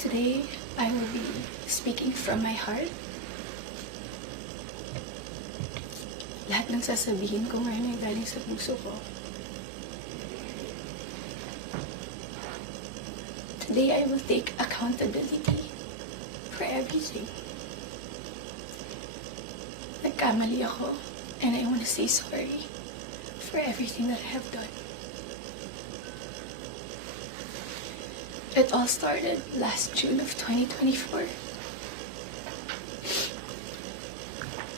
Today, I will be speaking from my heart. Lahat ng sasabihin ko ngayon ay galing sa puso ko. Today, I will take accountability for everything. Nagkamali ako, and I want to say sorry for everything that I have done. It all started last June of 2024.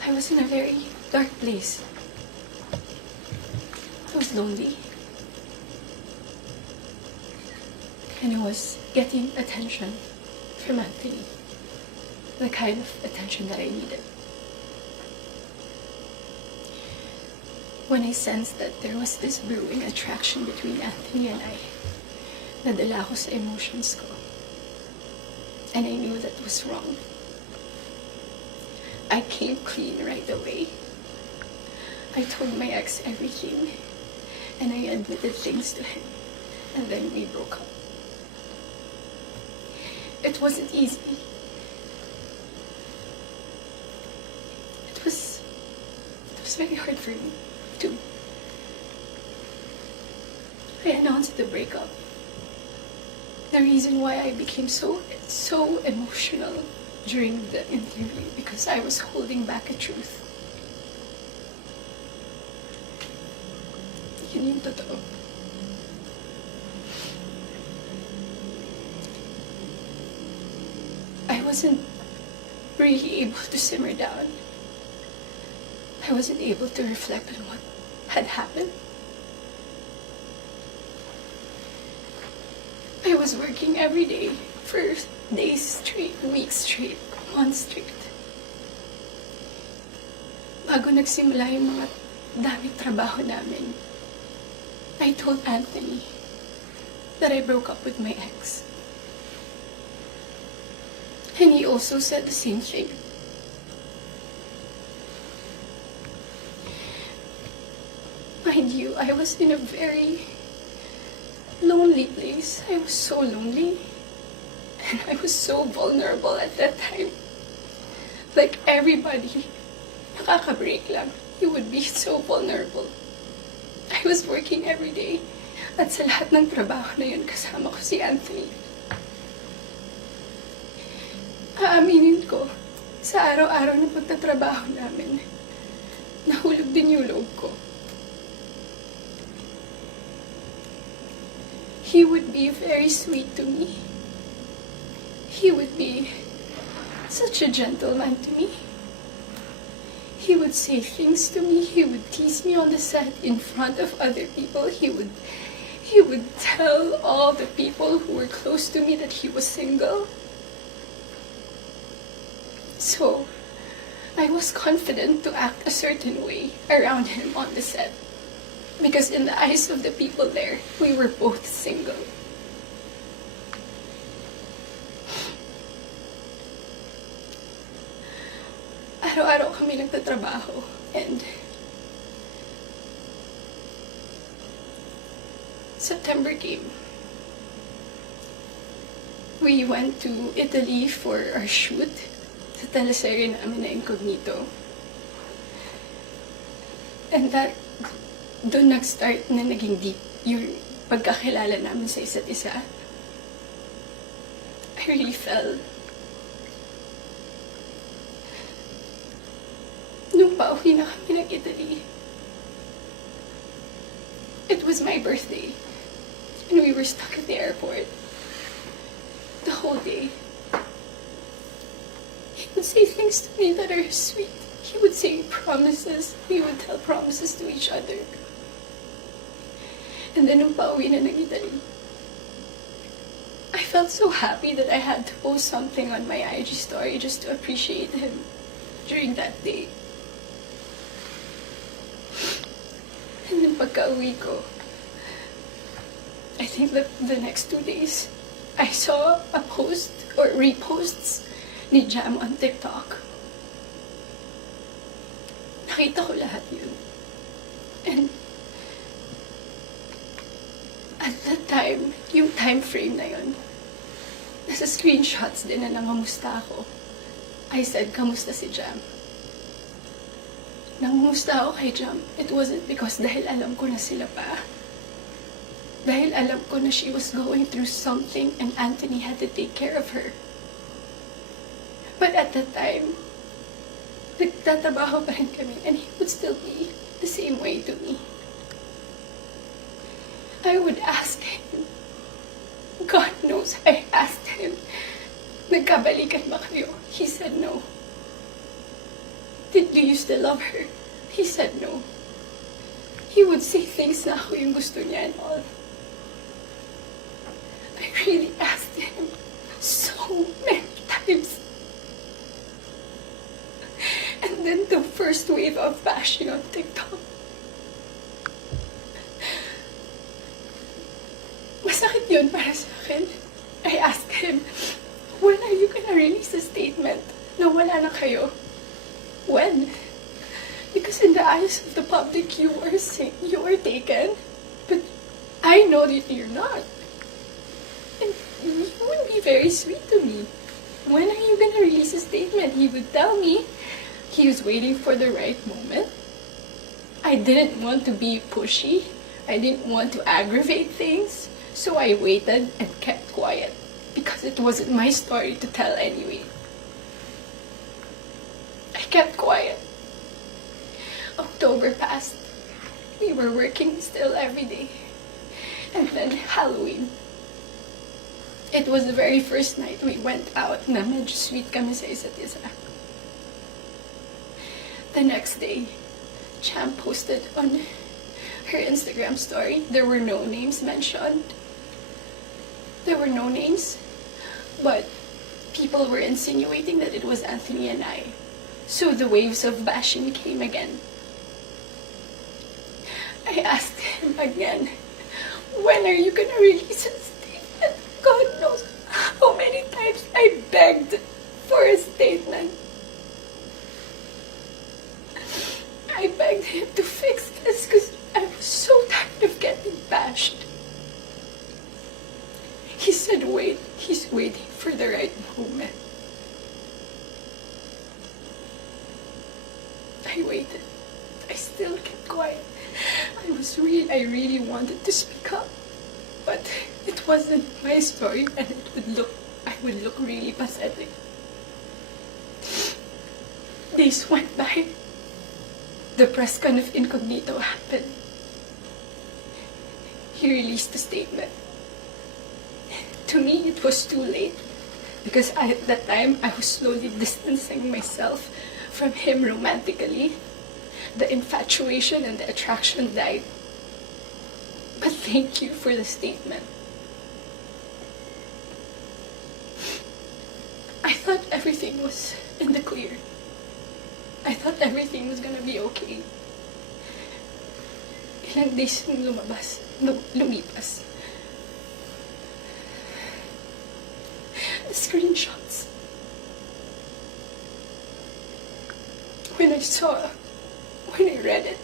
I was in a very dark place. I was lonely. And I was getting attention from Anthony. The kind of attention that I needed. When I sensed that there was this brewing attraction between Anthony and I, nadala ako sa emotions ko. And I knew that was wrong. I came clean right away. I told my ex everything. And I admitted things to him. And then we broke up. It wasn't easy. It was very hard for me, too. I announced the breakup. The reason why I became so emotional during the interview, because I was holding back a truth. Yun yung totoo. I wasn't really able to simmer down. I wasn't able to reflect on what had happened. I was working every day for days straight, weeks straight, months straight. Bago nagsimula yung mga daming trabaho namin, I told Anthony that I broke up with my ex. And he also said the same thing. Mind you, I was in a very lonely place. I was so lonely. And I was so vulnerable at that time. Like everybody, nakaka-break lang. You would be so vulnerable. I was working every day. At sa lahat ng trabaho na yun, kasama ko si Anthony. Aaminin ko, sa araw-araw na pagtatrabaho namin, nahulog din yung loob ko. He would be very sweet to me. He would be such a gentleman to me. He would say things to me. He would tease me on the set in front of other people. He would tell all the people who were close to me that he was single. So, I was confident to act a certain way around him on the set. Because in the eyes of the people there, we were both single. Araw-araw kami nagtatrabaho, and September came. We went to Italy for our shoot sa teleserye namin na Incognito. And doon nag-start na naging deep yung pagkakilala namin sa isa't isa. I really fell. Nung pauwi na kami ng Italy, it was my birthday. And we were stuck at the airport the whole day. He would say things to me that are sweet. He would say promises. We would tell promises to each other. And then nung pauwi na ng Italy, I felt so happy that I had to post something on my IG story just to appreciate him during that day. And then pagka-uwi ko, I think that the next 2 days, I saw a post or reposts ni Jam on TikTok. Nakita ko lahat yun. And at that time, yung time frame na yun, Nasa screenshots din na nangamusta ako. I said, kamusta si Jam? Nangamusta ako kay Jam. It wasn't because dahil alam ko na sila pa. Dahil alam ko na she was going through something and Anthony had to take care of her. But at the time, nagtatrabaho pa rin kami and he would still be the same way to me. I would ask him. God knows I asked him. Nagkabalikan ba kayo? He said no. Do you still love her? He said no. He would say things na ako yung gusto niya and all. I really asked him so many times. And then the first wave of bashing on TikTok. Masakit yun para sa akin. I asked him, when are you gonna release a statement na wala na kayo? When? Because in the eyes of the public, you are taken. But I know that you're not. And you would be very sweet to me. When are you gonna release a statement? He would tell me he was waiting for the right moment. I didn't want to be pushy. I didn't want to aggravate things. So I waited and kept quiet because it wasn't my story to tell anyway. I kept quiet. October passed. We were working still every day. And then Halloween. It was the very first night we went out na medyo sweet kami sa isa't isa. The next day, Cham posted on her Instagram story. There were no names mentioned. There were no names, but people were insinuating that it was Anthony and I. So the waves of bashing came again. I asked him again, when are you gonna release a statement? God knows how many times I begged for a statement. I begged him to fix this because I was so tired of getting bashed. He said, wait, he's waiting for the right moment. I waited. I still kept quiet. I really wanted to speak up. But it wasn't my story and I would look really pathetic. Days went by. The press con of Incognito happened. He released a statement. To me, it was too late because at that time, I was slowly distancing myself from him romantically. The infatuation and the attraction died. But thank you for the statement. I thought everything was in the clear. I thought everything was gonna be okay. Ilang days nung lumipas. The screenshots. When I read it,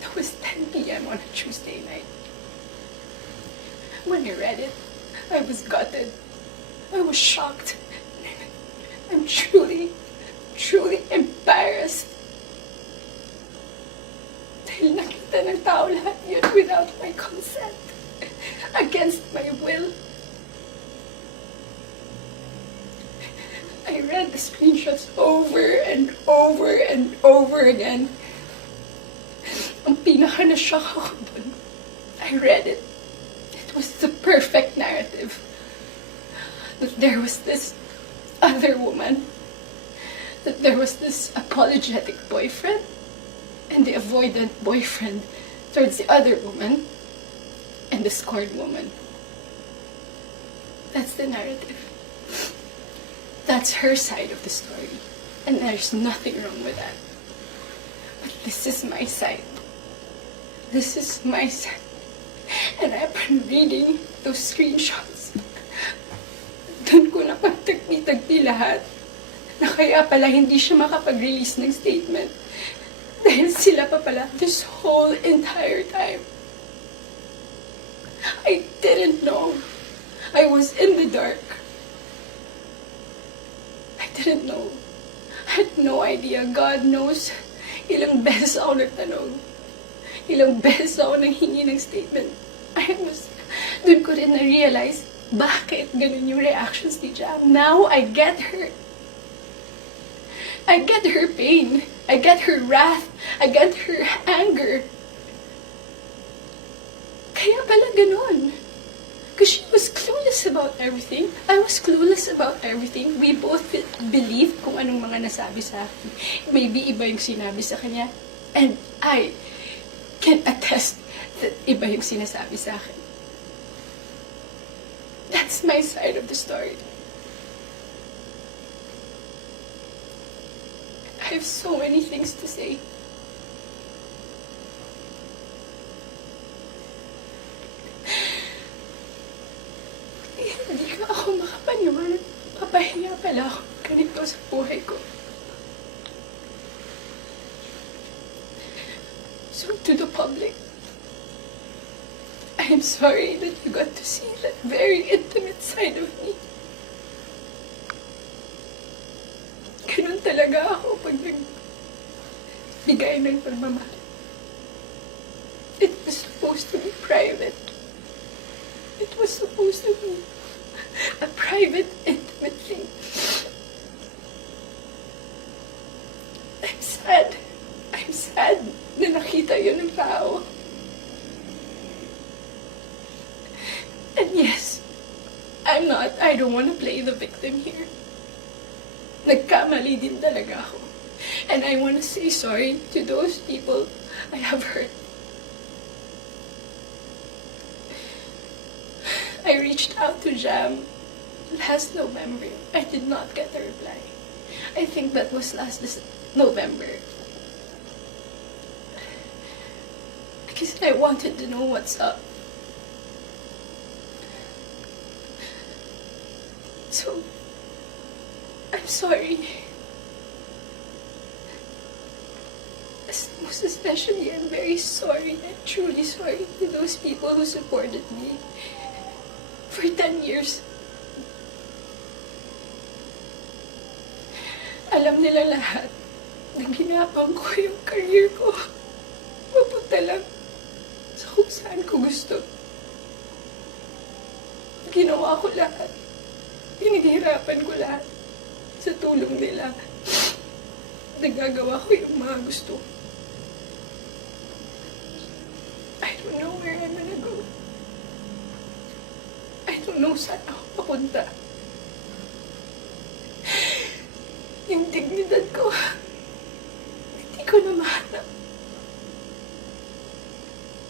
it was 10 p.m. on a Tuesday night. When I read it, I was gutted. I was shocked. I'm truly embarrassed. Dahil nakita ng tao lahat yun without my consent. Against my will. I read the screenshots over and over and over again. Ang pinaka-na-shock ako dun, I read it. It was the perfect narrative. That there was this other woman. That there was this apologetic boyfriend. And the avoidant boyfriend towards the other woman. And the scorned woman. That's the narrative. That's her side of the story. And there's nothing wrong with that. But this is my side. This is my side. And I've been reading those screenshots. Doon ko napagtagpi-tagpi lahat. Na kaya pala hindi siya makapag-release ng statement. Dahil sila pa pala this whole entire time. I didn't know. I was in the dark. didn't know. I had no idea. God knows. Ilang beses ako nagtanong. Ilang beses ako nanghingi ng statement. Doon ko rin na-realize, bakit ganun yung reactions ni Jam. Now, I get her. I get her pain. I get her wrath. I get her anger. Kaya pala ganun. Because she was clueless about everything. I was clueless about everything. We both believed kung anong mga nasabi sa akin. Maybe iba yung sinabi sa kanya. And I can attest that iba yung sinasabi sa akin. That's my side of the story. I have so many things to say. Hindi ka ako makapaniwala. Papahinga pala ako ganito sa buhay ko. So to the public, I am sorry that you got to see that very intimate side of me. Ganun talaga ako pag nagbigay ng pagmamahal. It was supposed to be private. It was supposed to be a private, intimate thing. I'm sad na nakita yun ng tao. And yes, I don't want to play the victim here. Nagkamali din talaga ako. And I want to say sorry to those people I have hurt. I reached out to Jam last November. I did not get a reply. I think that was last November. Because I wanted to know what's up. So, I'm sorry. Most especially, I'm very sorry. I'm truly sorry to those people who supported me for 10 years. Alam nila lahat na ginapang ko yung career ko. Mapunta lang sa kung saan ko gusto. Ginawa ko lahat. Pinaghirapan ko lahat sa tulong nila. Nagagawa ko yung mga gusto. I don't know where I'm gonna go. I don't know saan ako papunta. Yung dignidad ko, hindi ko na mahanap.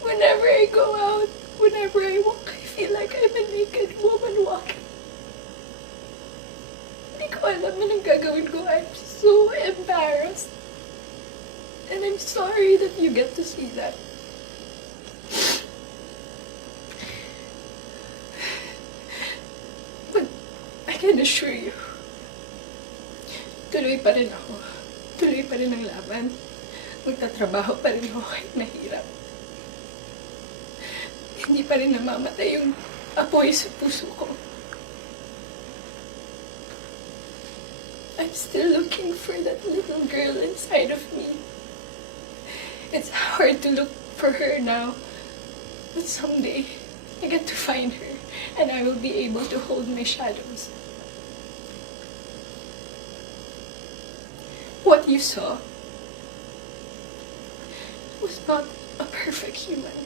Whenever I go out, whenever I walk, I feel like I'm a naked woman walking. Hindi ko alam anong gagawin ko. I'm so embarrassed. And I'm sorry that you get to see that. But I can assure you, tuloy pa rin ako. Tuloy pa rin ang laban. Magtatrabaho pa rin ako kahit mahirap. Hindi pa rin namamatay yung apoy sa puso ko. I'm still looking for that little girl inside of me. It's hard to look for her now, but someday I get to find her and I will be able to hold my shadows. What you saw was not a perfect human.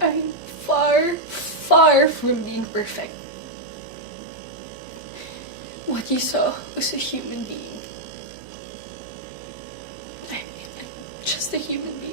I'm far, far from being perfect. What you saw was a human being. I'm just a human being.